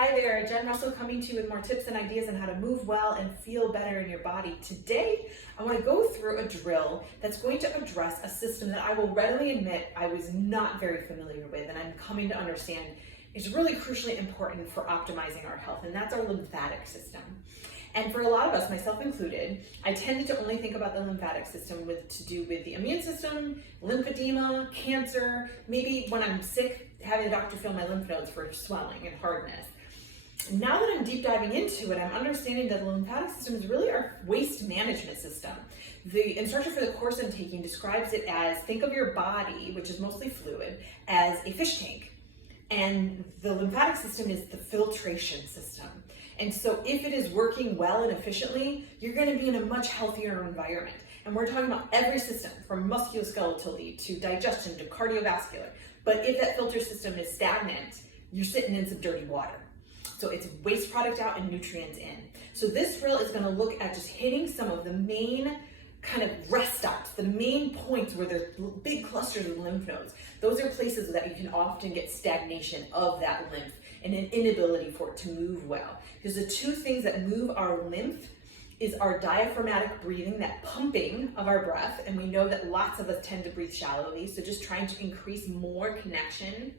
Hi there, Jen Russell coming to you with more tips and ideas on how to move well and feel better in your body. Today, I want to go through a drill that's going to address a system that I will readily admit I was not very familiar with, and I'm coming to understand is really crucially important for optimizing our health, and that's our lymphatic system. And for a lot of us, myself included, I tended to only think about the lymphatic system to do with the immune system, lymphedema, cancer, maybe when I'm sick, having the doctor feel my lymph nodes for swelling and hardness. Now that I'm deep diving into it, I'm understanding that the lymphatic system is really our waste management system. The instructor for the course I'm taking describes it as, think of your body, which is mostly fluid, as a fish tank. And the lymphatic system is the filtration system. And so if it is working well and efficiently, you're going to be in a much healthier environment. And we're talking about every system, from musculoskeletal to digestion to cardiovascular. But if that filter system is stagnant, you're sitting in some dirty water. So it's waste product out and nutrients in. So this drill is going to look at just hitting some of the main kind of rest stops, the main points where there's big clusters of lymph nodes. Those are places that you can often get stagnation of that lymph and an inability for it to move well. Because the two things that move our lymph is our diaphragmatic breathing, that pumping of our breath, and we know that lots of us tend to breathe shallowly, so just trying to increase more connection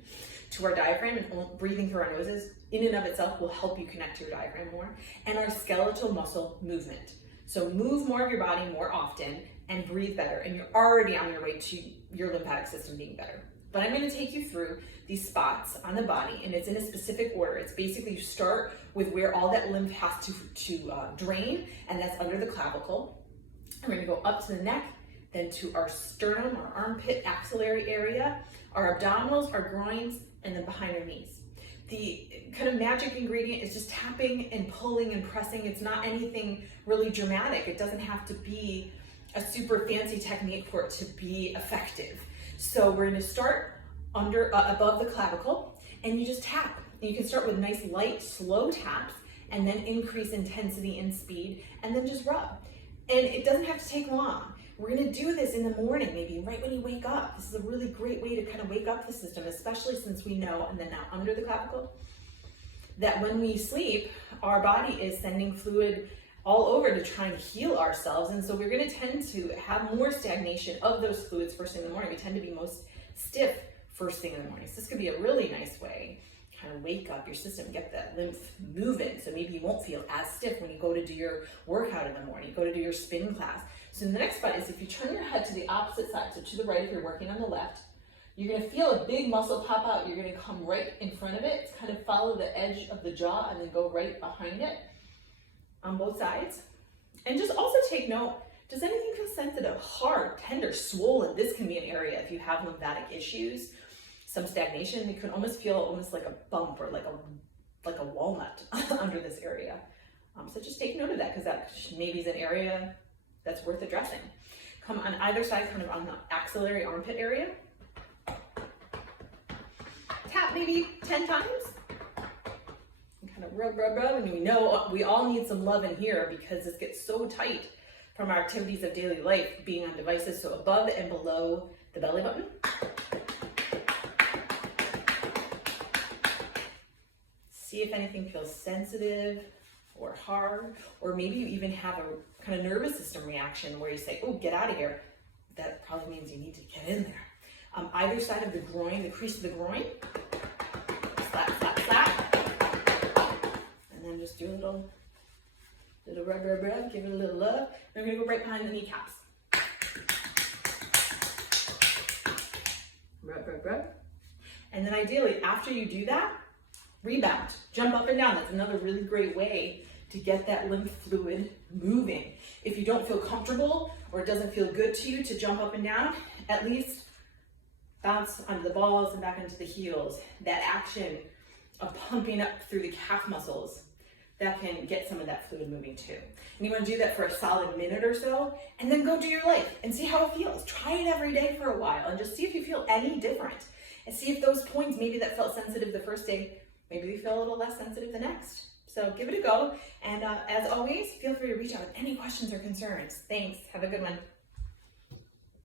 to our diaphragm and breathing through our noses in and of itself will help you connect to your diaphragm more, and our skeletal muscle movement. So move more of your body more often and breathe better, and you're already on your way to your lymphatic system being better. But I'm going to take you through these spots on the body, and it's in a specific order. It's basically you start with where all that lymph has to drain, and that's under the clavicle. We're going to go up to the neck, then to our sternum, our armpit, axillary area, our abdominals, our groins, and then behind our knees. The kind of magic ingredient is just tapping and pulling and pressing. It's not anything really dramatic. It doesn't have to be a super fancy technique for it to be effective. So we're going to start above the clavicle, and you just tap. You can start with nice, light, slow taps, and then increase intensity and speed, and then just rub. And it doesn't have to take long. We're going to do this in the morning, maybe right when you wake up. This is a really great way to kind of wake up the system, especially since we know, and then now under the clavicle, that when we sleep, our body is sending fluid all over to try and heal ourselves. And so we're going to tend to have more stagnation of those fluids first thing in the morning. We tend to be most stiff first thing in the morning. So this could be a really nice way to kind of wake up your system, get that lymph moving. So maybe you won't feel as stiff when you go to do your workout in the morning, you go to do your spin class. So the next spot is if you turn your head to the opposite side, so to the right if you're working on the left, you're going to feel a big muscle pop out. You're going to come right in front of it, kind of follow the edge of the jaw and then go right behind it on both sides. And just also take note, does anything feel sensitive, hard, tender, swollen? This can be an area if you have lymphatic issues, some stagnation. It can almost feel almost like a bump or like a walnut under this area. So just take note of that, because that maybe is an area that's worth addressing. Come on either side, kind of on the axillary armpit area. Tap maybe 10 times. And kind of rub, and we know we all need some love in here because this gets so tight from our activities of daily life, being on devices, so above and below the belly button. See if anything feels sensitive or hard, or maybe you even have a kind of nervous system reaction where you say, oh, get out of here. That probably means you need to get in there. Either side of the groin, the crease of the groin, slap, slap, slap. And then just do a little rub, give it a little love. Then we're gonna go right behind the kneecaps. Rub. And then ideally, after you do that, rebound, jump up and down. That's another really great way to get that lymph fluid moving. If you don't feel comfortable or it doesn't feel good to you to jump up and down, at least bounce onto the balls and back into the heels. That action of pumping up through the calf muscles, that can get some of that fluid moving too. And you want to do that for a solid minute or so, and then go do your life and see how it feels. Try it every day for a while and just see if you feel any different. And see if those points, maybe that felt sensitive the first day, maybe they feel a little less sensitive the next. So give it a go. And as always, feel free to reach out with any questions or concerns. Thanks. Have a good one.